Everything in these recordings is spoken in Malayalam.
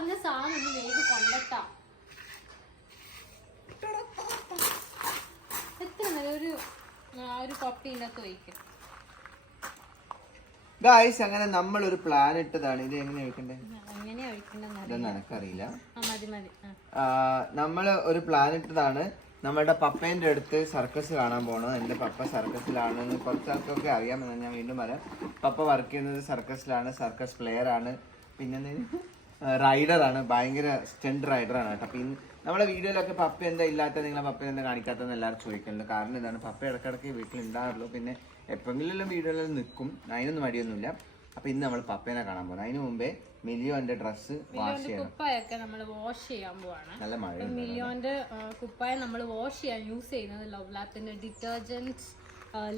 പറഞ്ഞ സാധനം ഒന്ന് വേഗം കൊണ്ടെത്താം എത്ര നേരം ഒരു ആ, ഒരു കൊപ്പി ഇതിനകത്ത് ഗായ്സ് അങ്ങനെ നമ്മൾ ഒരു പ്ലാൻ ഇട്ടതാണ്. ഇത് എങ്ങനെ ഒഴിക്കണ്ടേ? ഇതൊന്നും എനക്കറിയില്ല. നമ്മൾ ഒരു പ്ലാൻ ഇട്ടതാണ്. നമ്മളുടെ പപ്പേന്റെ അടുത്ത് സർക്കസ് കാണാൻ പോണത്. എന്റെ പപ്പ സർക്കസിലാണെന്ന് കുറച്ച് ആൾക്കൊക്കെ അറിയാമെന്ന് ഞാൻ വീണ്ടും പറയാം. പപ്പ വർക്ക് ചെയ്യുന്നത് സർക്കസിലാണ് സർക്കസ് പ്ലെയർ ആണ്. പിന്നെ റൈഡർ ആണ് ഭയങ്കര സ്റ്റണ്ട് റൈഡർ ആണ് കേട്ടോ. അപ്പം നമ്മുടെ വീഡിയോയിലൊക്കെ പപ്പ എന്താ ഇല്ലാത്ത നിങ്ങളെ പപ്പ എന്താ കാണിക്കാത്തതെന്ന് എല്ലാവരും ചോദിക്കുന്നുണ്ട് കാരണം എന്താണ് പപ്പ ഇടക്കിടക്ക് വീട്ടിൽ ഉണ്ടാവുള്ളൂ പിന്നെ എപ്പോഴെങ്കിലും വീഡിയോയിൽ നിൽക്കും അതിനൊന്നും മടിയൊന്നുമില്ല. അപ്പൊ ഇന്ന് നമ്മൾ പപ്പേനെ കാണാൻ പോകുന്നത് അതിന് മുമ്പേ മിലിയോന്റെ ഡ്രസ്സ് വാഷ് ചെയ്യണം. കുപ്പായൊക്കെ നമ്മൾ വാഷ് ചെയ്യാൻ പോവാണ്. നല്ല മഴ മില്യോന്റെ കുപ്പായ നമ്മൾ വാഷ് ചെയ്യാൻ യൂസ് ചെയ്യുന്നത് ലവ് ലാപ്പിന്റെ ഡിറ്റർജന്റ്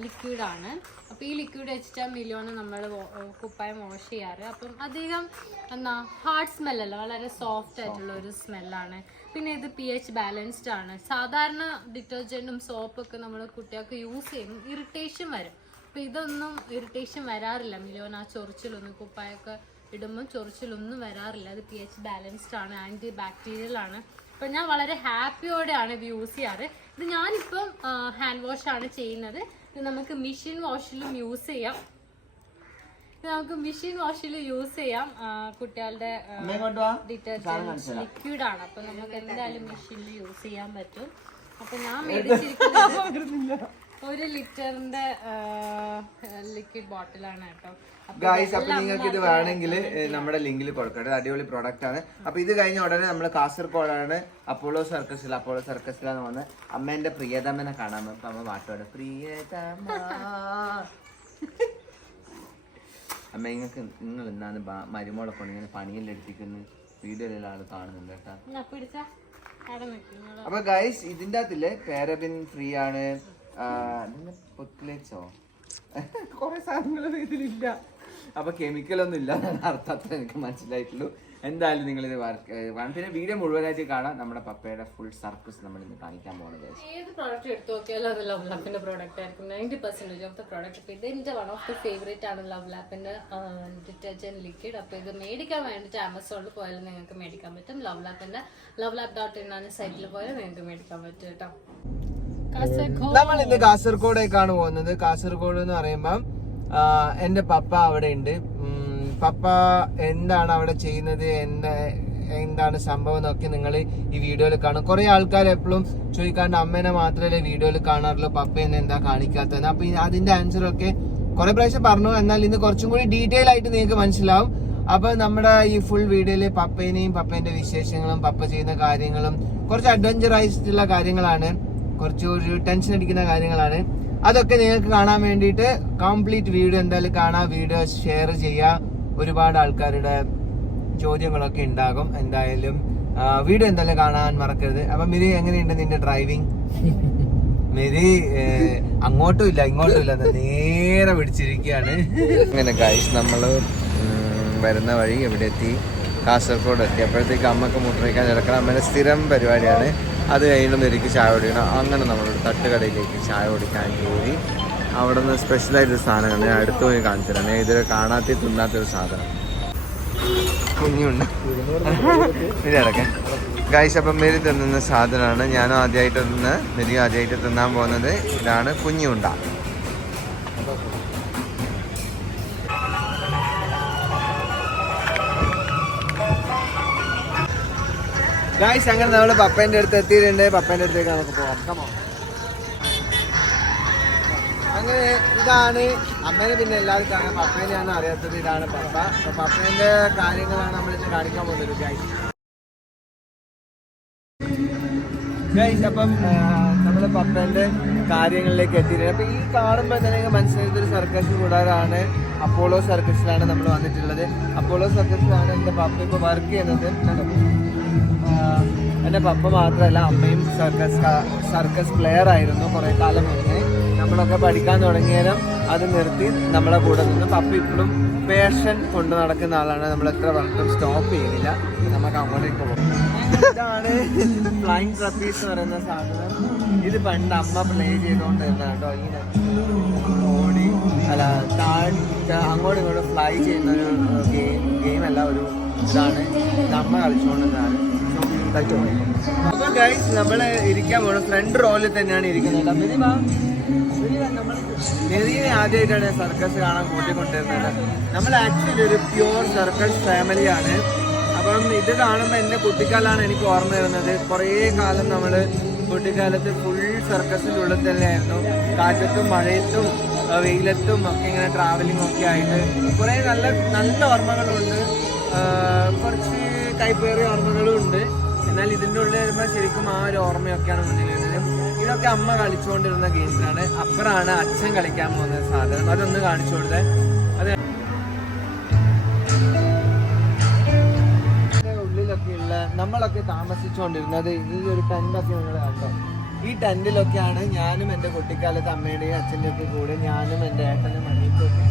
ലിക്വിഡ് ആണ്. അപ്പോൾ ഈ ലിക്വിഡ് വെച്ചിട്ടാണ് മില്ലോണ് നമ്മൾ കുപ്പായം വാഷ് ചെയ്യാറ്. അപ്പം അധികം എന്നാ ഹാർഡ് സ്മെല്ലല്ല വളരെ സോഫ്റ്റ് ആയിട്ടുള്ള ഒരു സ്മെല്ലാണ് പിന്നെ ഇത് പി എച്ച് ബാലൻസ്ഡ് ആണ്. സാധാരണ ഡിറ്റർജന്റും സോപ്പൊക്കെ നമ്മൾ കുട്ടികൾക്ക് യൂസ് ചെയ്യും ഇറിറ്റേഷൻ വരും. അപ്പം ഇതൊന്നും ഇറിറ്റേഷൻ വരാറില്ല. മില്യോൻ ആ ചൊറിച്ചിലൊന്നും കുപ്പായൊക്കെ ഇടുമ്പോൾ ചൊറിച്ചിലൊന്നും വരാറില്ല. അത് പി എച്ച് ബാലൻസ്ഡ് ആണ് ആന്റി ബാക്ടീരിയൽ ആണ്. അപ്പം ഞാൻ വളരെ ഹാപ്പിയോടെയാണ് ഇത് യൂസ് ചെയ്യാറ്. ഇത് ഞാനിപ്പം ഹാൻഡ് വാഷ് ആണ് ചെയ്യുന്നത്. ഇത് നമുക്ക് മെഷീൻ വാഷിലും യൂസ് ചെയ്യാം. ഇത് നമുക്ക് മെഷീൻ വാഷിൽ യൂസ് ചെയ്യാം. കുട്ടികളുടെ ഡിറ്റർജന്റ് ലിക്വിഡ് ആണ്. അപ്പൊ നമുക്ക് എന്തായാലും മെഷീനിൽ യൂസ് ചെയ്യാൻ പറ്റും. അപ്പൊ ഞാൻ മേടിച്ചിരിക്കുന്നത് ഒരു ലിറ്ററിന്റെ ലിക്വിഡ് ബോട്ടിലാണ് കേട്ടോ. ഗായ്സ് അപ്പൊ നിങ്ങൾക്ക് ഇത് വേണമെങ്കിൽ നമ്മുടെ ലിങ്കിൽ കൊടുക്കട്ടെ അടിപൊളി പ്രോഡക്റ്റ് ആണ്. അപ്പൊ ഇത് കഴിഞ്ഞ ഉടനെ നമ്മൾ കാസർഗോഡാണ് അപ്പോളോ സർക്കസിൽ അപ്പോളോ സർക്കസിലാണ് വന്ന് അമ്മേന്റെ പ്രിയതമനെ കാണാൻ അപ്പൊ അമ്മ പാട്ടോടെ പ്രിയതമ. അമ്മ നിങ്ങൾക്ക് നിങ്ങൾ എന്നാണ് മരുമോളെ കൊണ്ട് ഇങ്ങനെ പണിയെല്ലാം എടുപ്പിക്കുന്നു. വീഡിയോയിലുള്ള ആൾ കാണുന്നുണ്ട് കേട്ടാ. അപ്പൊ ഗൈസ് ഇതിന്റെ അകത്തിൽ പാരബിൻ ഫ്രീ ആണ്. പൊക്കിലേച്ചോ കുറെ സാധനങ്ങൾ ഇതിലില്ല. അപ്പൊ കെമിക്കൽ ഒന്നും ഇല്ല എന്നാണ് അർത്ഥത്തിൽ എനിക്ക് മനസ്സിലായിട്ടുള്ളൂ. എന്തായാലും നിങ്ങൾ ഇത് വർക്ക് പിന്നെ വീഡിയോ മുഴുവനായിട്ട് കാണാം. നമ്മുടെ പപ്പയുടെ ഫുൾ സർക്കസ് നമ്മൾ ഇന്ന് കാണിക്കാൻ പോകുന്നത്. ഏത് പ്രോഡക്റ്റ് എടുത്തു നോക്കിയാലും അത് ലവ് ലാപ്പിന്റെ പ്രോഡക്റ്റ് ആയിരിക്കും. Ninety percentage of the product അപ്പൊ ഇത് എന്റെ വൺ ഓഫ് ദ ഫേവറേറ്റ് ആണ് ലവ് ലാപ്പിന്റെ ഡിറ്റർജന്റ് ലിക്വിഡ് അപ്പൊ ഇത് മേടിക്കാൻ വേണ്ടിയിട്ട് ആമസോണിൽ പോയാലും നിങ്ങൾക്ക് മേടിക്കാൻ പറ്റും. ലവ് ലാപ്പിന്റെ ലവ് ലാപ്പ് ഡോട്ട് ഇൻ ആണ് സൈറ്റിൽ പോയാലും നിങ്ങൾക്ക് മേടിക്കാൻ പറ്റും കേട്ടോ. നമ്മൾ ഇന്ന് കാസർഗോഡേക്കാണ് പോകുന്നത്. കാസർഗോഡ് എന്ന് പറയുമ്പം എന്റെ പപ്പ അവിടെ ഉണ്ട് പപ്പ എന്താണ് അവിടെ ചെയ്യുന്നത്? എന്താ എന്താണ് സംഭവം എന്നൊക്കെ നിങ്ങൾ ഈ വീഡിയോയിൽ കാണും. കുറെ ആൾക്കാർ എപ്പോഴും ചോദിക്കാണ്ട് അമ്മേനെ മാത്രമല്ലേ വീഡിയോയിൽ കാണാറുള്ളൂ എന്നെ എന്താ കാണിക്കാത്തത് അപ്പൊ അതിന്റെ ഒക്കെ കുറെ പ്രാവശ്യം പറഞ്ഞു. എന്നാൽ ഇന്ന് കുറച്ചും കൂടി ഡീറ്റെയിൽ ആയിട്ട് നിങ്ങൾക്ക് മനസ്സിലാവും. അപ്പൊ നമ്മുടെ ഈ ഫുൾ വീഡിയോയിൽ പപ്പേനെയും പപ്പേന്റെ വിശേഷങ്ങളും പപ്പ ചെയ്യുന്ന കാര്യങ്ങളും കുറച്ച് അഡ്വഞ്ചർ ആയിട്ടുള്ള കാര്യങ്ങളാണ്. കുറച്ച് ഒരു ടെൻഷൻ അടിക്കുന്ന കാര്യങ്ങളാണ്. അതൊക്കെ നിങ്ങൾക്ക് കാണാൻ വേണ്ടിയിട്ട് കംപ്ലീറ്റ് വീഡിയോ എന്തായാലും കാണാം. വീഡിയോ ഷെയർ ചെയ്യുക ഒരുപാട് ആൾക്കാരുടെ ചോദ്യങ്ങളൊക്കെ ഉണ്ടാകും എന്തായാലും. വീഡിയോ എന്തായാലും കാണാൻ മറക്കരുത്. അപ്പൊ മിരി എങ്ങനെയുണ്ട് നിന്റെ ഡ്രൈവിംഗ് മിരി അങ്ങോട്ടും ഇല്ല ഇങ്ങോട്ടും ഇല്ല. നേരെ പിടിച്ചിരിക്കുകയാണ്. അങ്ങനെ കാശ് നമ്മൾ വരുന്ന വഴി എവിടെ എത്തി കാസർഗോഡ് എത്തി. അപ്പോഴത്തേക്ക് അമ്മയ്ക്ക് മുട്ടറിക്കാൻ ഇറക്കണം. അമ്മയുടെ സ്ഥിരം പരിപാടിയാണ്. അത് കഴിയുമ്പോൾ എനിക്ക് ചായ കുടിക്കണം. അങ്ങനെ നമ്മൾ തട്ടുകടയിലേക്ക് ചായ കുടിക്കാൻ കയറി. അവിടെ നിന്ന് സ്പെഷ്യലായിട്ടൊരു സാധനമാണ് ഞാൻ അടുത്ത് പോയി കാണിച്ചു തരാം ഞാൻ ഇതുവരെ കാണാത്ത തിന്നാത്തൊരു സാധനം. കുഞ്ഞുണ്ട്. ഇതിടക്കെ ഗൈസ് അപ്പം മെരി തിന്നുന്ന സാധനമാണ്. ഞാനും ആദ്യമായിട്ട് തിന്ന് മെരി ആദ്യമായിട്ട് തിന്നാൻ പോകുന്നത് ഇതാണ് കുഞ്ഞുണ്ട. ഗായ്സ് അങ്ങനെ നമ്മൾ പപ്പേന്റെ അടുത്ത് എത്തിയിട്ടുണ്ട്. പപ്പേന്റെ അടുത്തേക്ക് നമുക്ക് പോകാം അങ്ങനെ ഇതാണ് അമ്മേനെ പിന്നെ എല്ലാവർക്കും അറിയാം. പപ്പേനെയാണ് അറിയാത്തത്. ഇതാണ് പപ്പ. അപ്പൊ പപ്പേന്റെ കാര്യങ്ങളാണ് നമ്മൾ ഇന്ന് കാണിക്കാൻ പോകുന്നത് ഗായ്സ് ഗൈസ് അപ്പം നമ്മൾ പപ്പേന്റെ കാര്യങ്ങളിലേക്ക് എത്തിയിട്ടുണ്ട്. അപ്പൊ ഈ കാണുമ്പോൾ തന്നെ നിങ്ങൾക്ക് മനസ്സിലായത് ഒരു സർക്കസ് കൂടാറാണ് അപ്പോളോ സർക്കസിലാണ് നമ്മൾ വന്നിട്ടുള്ളത്. അപ്പോളോ സർക്കസിലാണ് എന്റെ പപ്പ ഇപ്പോൾ വർക്ക് ചെയ്യുന്നത്. എന്റെ പപ്പ മാത്രമല്ല അമ്മയും സർക്കസ് സർക്കസ് പ്ലെയർ ആയിരുന്നു കുറേ കാലം മുന്നേ. നമ്മളൊക്കെ പഠിക്കാൻ തുടങ്ങിയാലും അത് നിർത്തി നമ്മളെ കൂടെ നിന്ന് പപ്പ ഇപ്പോഴും പേഷൻ കൊണ്ട് നടക്കുന്ന ആളാണ്. നമ്മൾ എത്ര പറഞ്ഞിട്ടും സ്റ്റോപ്പ് ചെയ്യുന്നില്ല നമുക്ക് അങ്ങോട്ടേക്ക് പോകും. ഇതാണ് ഫ്ലൈങ് ട്രപ്പീസ് എന്ന് പറയുന്ന സാധനം. ഇത് പണ്ട് അമ്മ പ്ലേ ചെയ്തുകൊണ്ടിരുന്ന കേട്ടോ. ഇങ്ങനെ ഓടി അല്ല താഴ് അങ്ങോട്ടും ഇങ്ങോട്ടും ഫ്ലൈ ചെയ്യുന്ന ഒരു ഗെയിം ഗെയിം അല്ല ഒരു ഇതാണ്. നമ്മൾ കളിച്ചുകൊണ്ടിരുന്നതാണ്. നമ്മൾ ഇരിക്കാൻ പോകണം ഫ്രണ്ട് റോളിൽ തന്നെയാണ് ഇരിക്കുന്നത്. മെറീനെ ആദ്യമായിട്ടാണ് സർക്കസ് കാണാൻ കൂട്ടിക്കൊണ്ടിരുന്നത്. നമ്മൾ ആക്ച്വലി ഒരു പ്യുവർ സർക്കസ് ഫാമിലിയാണ് അപ്പം ഇത് കാണുമ്പോൾ എന്റെ കുട്ടിക്കാലാണ് എനിക്ക് ഓർമ്മ വരുന്നത്. കുറേ കാലം നമ്മൾ കുട്ടിക്കാലത്ത് ഫുൾ സർക്കസിന്റെ ഉള്ളിൽ തന്നെയായിരുന്നു. കാറ്റത്തും മഴയത്തും വെയിലത്തും ഒക്കെ ഇങ്ങനെ ട്രാവലിംഗ് ഒക്കെ ആയിട്ട് കുറേ നല്ല നല്ല ഓർമ്മകളുണ്ട്. കുറച്ച് കൈപ്പേറിയ ഓർമ്മകളും ഉണ്ട് എന്നാൽ ഇതിന്റെ ഉള്ളിൽ വരുമ്പോൾ ശരിക്കും ആ ഒരു ഓർമ്മയൊക്കെയാണ് മുന്നിൽ വരുന്നത് ഇതൊക്കെ അമ്മ കളിച്ചുകൊണ്ടിരുന്ന ഗെയിംസാണ് അപ്പുറമാണ് അച്ഛൻ കളിക്കാൻ പോകുന്ന സാധനം. അതൊന്ന് കാണിച്ചു കൊടുത്തേ. അത് ഉള്ളിലൊക്കെയുള്ള നമ്മളൊക്കെ താമസിച്ചുകൊണ്ടിരുന്നത് ഈ ഒരു ടെന്റൊക്കെ നിങ്ങൾ കണ്ടോ? ഈ ടെന്റിലൊക്കെയാണ് ഞാനും എന്റെ കുട്ടിക്കാലത്ത് അമ്മയുടെയും അച്ഛന്റെയൊക്കെ കൂടെ ഞാനും എന്റെ ഏട്ടനും മണിക്കും ഒക്കെ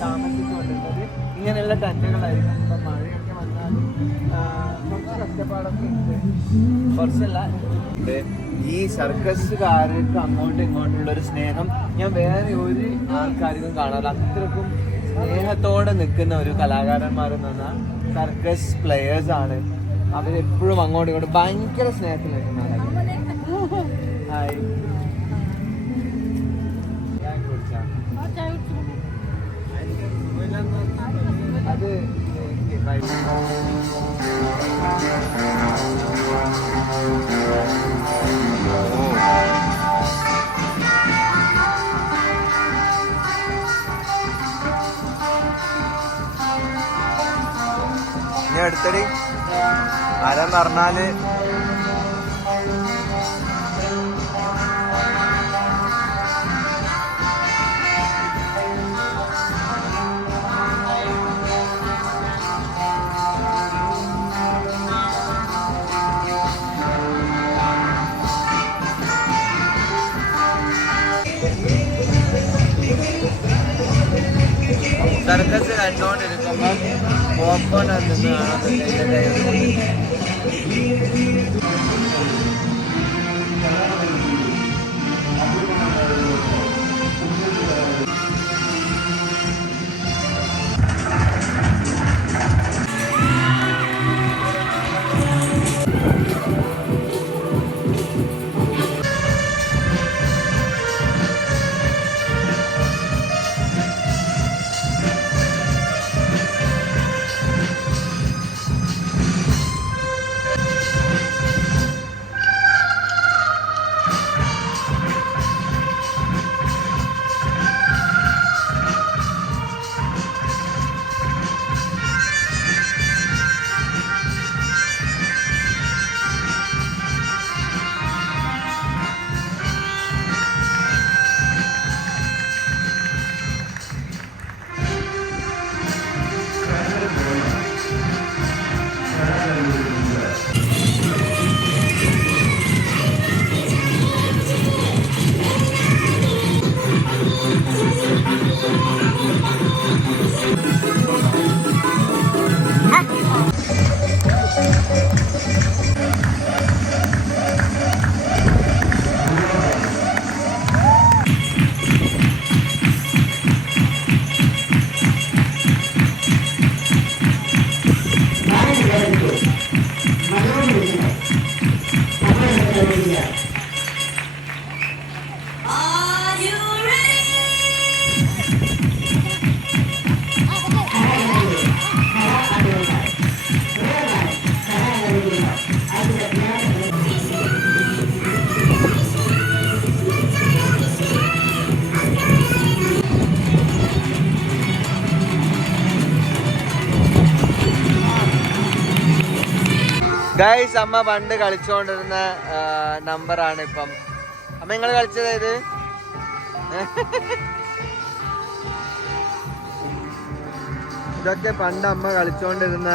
താമസിച്ചുകൊണ്ടിരുന്നത്. ഇങ്ങനെയുള്ള ടെന്റുകളായിരുന്നു ഇപ്പം മഴയൊക്കെ കുറച്ച് കഷ്ടപ്പാടൊക്കെ ഉണ്ട് കുറച്ചല്ല. ഈ സർക്കസുകാർക്ക് അങ്ങോട്ടും ഇങ്ങോട്ടുള്ള ഒരു സ്നേഹം ഞാൻ വേറെ ഒരു ആൾക്കാർക്കും കാണാറില്ല അത്രക്കും സ്നേഹത്തോടെ നിൽക്കുന്ന ഒരു കലാകാരന്മാരെന്ന് പറഞ്ഞാൽ സർക്കസ് പ്ലെയേഴ്സ് ആണ് അവരെപ്പോഴും അങ്ങോട്ടും ഇങ്ങോട്ടും ഭയങ്കര സ്നേഹത്തിൽ ഹായ് അത്. ഇനി അടുത്തടി. ആരാന്ന് പറഞ്ഞാൽ circus I don't ഗൈസ് അമ്മ പണ്ട് കളിച്ചുകൊണ്ടിരുന്ന നമ്പറാണ് ഇപ്പം. അമ്മ നിങ്ങൾ കളിച്ചത് ഇത്? ഇതൊക്കെ പണ്ട് അമ്മ കളിച്ചുകൊണ്ടിരുന്ന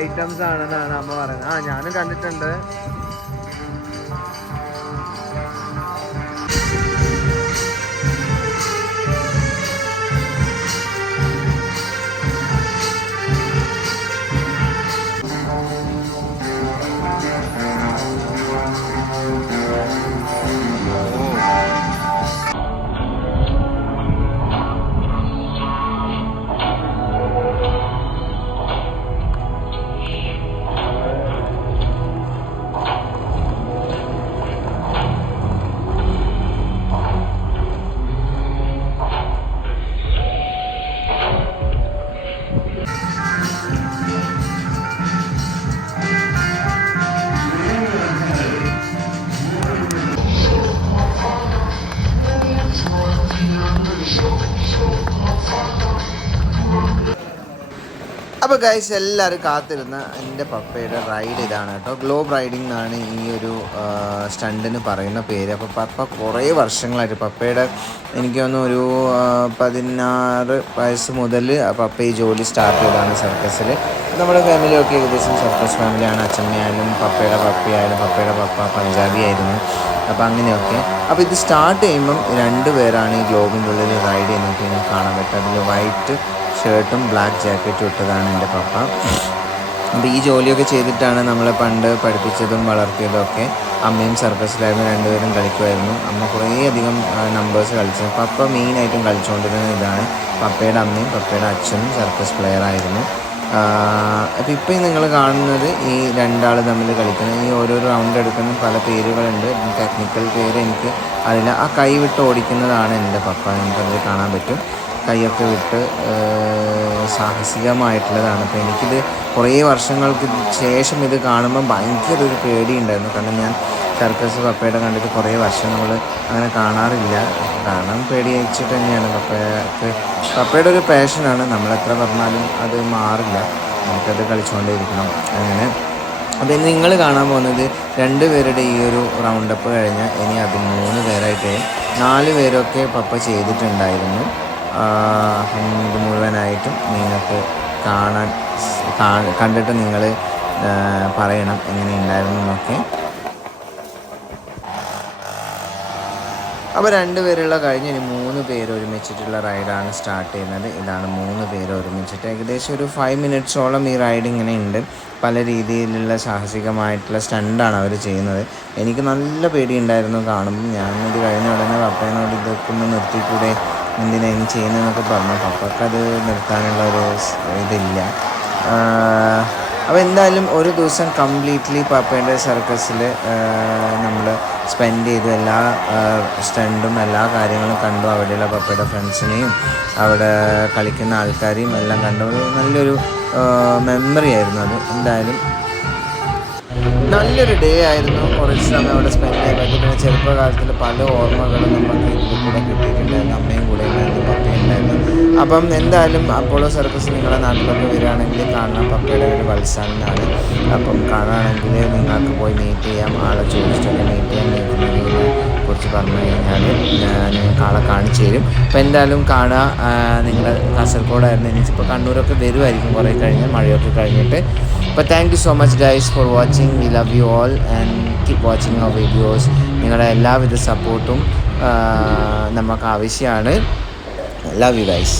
ഐറ്റംസ് ആണെന്നാണ് അമ്മ പറയുന്നത്. ആ ഞാനും കണ്ടിട്ടുണ്ട്. ഗൈസ് എല്ലാവരും കാത്തിരുന്ന എന്റെ പപ്പയുടെ റൈഡ് ഇതാണ് കേട്ടോ. ഗ്ലോബ് റൈഡിംഗ് എന്നാണ് ഈ ഒരു സ്റ്റണ്ടിന് പറയുന്ന പേര്. അപ്പോൾ പപ്പ കുറേ വർഷങ്ങളായിട്ട് പപ്പയുടെ എനിക്ക് തോന്നുന്നു ഒരു പതിനാറ് വയസ്സ് മുതൽ പപ്പ ഈ ജോലി സ്റ്റാർട്ട് ചെയ്തതാണ് സർക്കസിൽ നമ്മുടെ ഫാമിലി ഒക്കെ ഏകദേശം സർക്കസ് ഫാമിലിയാണ് അച്ഛമ്മയായാലും പപ്പയുടെ പപ്പയായാലും പപ്പയുടെ പപ്പ പഞ്ചാബി ആയിരുന്നു. അപ്പോൾ അങ്ങനെയൊക്കെ. അപ്പോൾ ഇത് സ്റ്റാർട്ട് ചെയ്യുമ്പം രണ്ട് പേരാണ് ഈ ഗ്ലോബിന്റെ ഉള്ളിൽ റൈഡ് ചെയ്യുന്നത്. കാണാൻ പറ്റും. അതിൽ വൈറ്റ് ഷർട്ടും ബ്ലാക്ക് ജാക്കറ്റും ഇട്ടതാണ് എന്റെ പപ്പ. അപ്പോൾ ഈ ജോലിയൊക്കെ ചെയ്തിട്ടാണ് നമ്മളെ പണ്ട് പഠിപ്പിച്ചതും വളർത്തിയതും ഒക്കെ അമ്മയും സർക്കസിലായിരുന്നു രണ്ടുപേരും കളിക്കുമായിരുന്നു. അമ്മ കുറേ അധികം നമ്പേഴ്സ് കളിച്ചു. പപ്പ മെയിനായിട്ടും കളിച്ചുകൊണ്ടിരുന്നത് ഇതാണ്. പപ്പയുടെ അമ്മയും പപ്പയുടെ അച്ഛനും സർക്കസ് പ്ലെയർ ആയിരുന്നു. അപ്പോൾ ഇപ്പോൾ നിങ്ങൾ കാണുന്നത് ഈ രണ്ടാൾ തമ്മിൽ കളിക്കുന്ന ഈ ഓരോ റൗണ്ട് എടുക്കുന്ന പല പേരുകളുണ്ട്. ടെക്നിക്കൽ പേര് എനിക്ക് അതിൽ ആ കൈ വിട്ട് ഓടിക്കുന്നതാണ് എന്റെ പപ്പ. നമുക്കതിൽ കാണാൻ പറ്റും. കൈയൊക്കെ വിട്ട് സാഹസികമായിട്ടുള്ളതാണ്. അപ്പോൾ എനിക്കിത് കുറേ വർഷങ്ങൾക്ക് ശേഷം ഇത് കാണുമ്പോൾ ഭയങ്കര ഒരു പേടിയുണ്ടായിരുന്നു. കാരണം ഞാൻ സർക്കസ് പപ്പയുടെ കണ്ടിട്ട് കുറേ വർഷം നമ്മൾ അങ്ങനെ കാണാറില്ല. കാരണം പേടിയിച്ചിട്ട് തന്നെയാണ്. പപ്പയ്ക്ക് പപ്പയുടെ ഒരു പാഷനാണ്. നമ്മളെത്ര പറഞ്ഞാലും അത് മാറില്ല. നമുക്കത് കളിച്ചുകൊണ്ടേയിരിക്കണം അങ്ങനെ. അപ്പോൾ നിങ്ങൾ കാണാൻ പോകുന്നത് രണ്ട് പേരുടെ ഈ ഒരു റൗണ്ടപ്പ് കഴിഞ്ഞാൽ ഇനി അത് മൂന്ന് പേരായിട്ട് നാല് പേരൊക്കെ പപ്പ ചെയ്തിട്ടുണ്ടായിരുന്നു. ഇത് മുഴുവനായിട്ടും നിങ്ങൾക്ക് കാണാൻ കണ്ടിട്ട് നിങ്ങൾ പറയണം എങ്ങനെ ഉണ്ടായിരുന്നു എന്നൊക്കെ. അപ്പോൾ രണ്ട് പേരുള്ള കഴിഞ്ഞ് ഇനി മൂന്ന് പേര് ഒരുമിച്ചിട്ടുള്ള റൈഡാണ് സ്റ്റാർട്ട് ചെയ്യുന്നത്. ഇതാണ് മൂന്ന് പേര് ഒരുമിച്ചിട്ട് ഏകദേശം ഒരു ഫൈവ് മിനിറ്റ്സോളം ഈ റൈഡ് ഇങ്ങനെ ഉണ്ട്. പല രീതിയിലുള്ള സാഹസികമായിട്ടുള്ള സ്റ്റണ്ടാണ് അവർ ചെയ്യുന്നത്. എനിക്ക് നല്ല പേടിയുണ്ടായിരുന്നു കാണുമ്പോൾ. ഞാനിത് കഴിഞ്ഞ ഉടനെ പപ്പേനോട് ഇതൊക്കെ ഒന്ന് നിർത്തിക്കൂടെ? എന്തിനാ ഇനി ചെയ്യുന്നതെന്നൊക്കെ പറഞ്ഞു. പപ്പക്കത് നിർത്താനുള്ള ഒരു ഇതില്ല. അപ്പോൾ എന്തായാലും ഒരു ദിവസം കംപ്ലീറ്റ്ലി പപ്പേന്റെ സർക്കസിൽ നമ്മൾ സ്പെൻഡ് ചെയ്തു എല്ലാ സ്റ്റണ്ടും എല്ലാ കാര്യങ്ങളും കണ്ടു. അവിടെയുള്ള പപ്പയുടെ ഫ്രണ്ട്സിനെയും അവിടെ കളിക്കുന്ന ആൾക്കാരെയും എല്ലാം കണ്ടു. നല്ലൊരു മെമ്മറി ആയിരുന്നു അത്. എന്തായാലും നല്ലൊരു ഡേ ആയിരുന്നു. കുറച്ച് സമയം അവിടെ സ്പെൻഡ് ചെയ്യാൻ പറ്റും പിന്നെ ചെറുപ്പകാലത്തിൽ പല ഓർമ്മകളും നമുക്ക് ഇതിൽ കൂടെ കിട്ടിയിട്ടുണ്ടായിരുന്നു അമ്മയും കൂടെ ഉണ്ടായിരുന്നു പപ്പയും ഉണ്ടായിരുന്നു. അപ്പം എന്തായാലും അപ്പോളോ സർക്കസ് നിങ്ങളെ നാട്ടിലൊക്കെ വരികയാണെങ്കിൽ കാണാം പപ്പയുടെ വീട് വത്സാലിനാണ് അപ്പം കാണുകയാണെങ്കിൽ നിങ്ങൾക്ക് പോയി മീറ്റ് ചെയ്യാം. ആളെ ചോദിച്ചിട്ടൊക്കെ മീറ്റ് ചെയ്യാൻ നിൽക്കുന്നതിനെ കുറിച്ച് പറഞ്ഞു കഴിഞ്ഞാൽ ഞാൻ ആളെ കാണിച്ചു തരും. അപ്പോൾ എന്തായാലും കാണുക. നിങ്ങൾ കാസർഗോഡായിരുന്നു. എനിക്കിപ്പോൾ കണ്ണൂരൊക്കെ വരുമായിരിക്കും. കുറേ കഴിഞ്ഞ് മഴയൊക്കെ കഴിഞ്ഞിട്ട്. അപ്പോൾ thank you so much guys for watching we love you all and keep watching our videos നിങ്ങളുടെ എല്ലാവിധ സപ്പോർട്ടും നമുക്ക് ആവശ്യമാണ്. Love you guys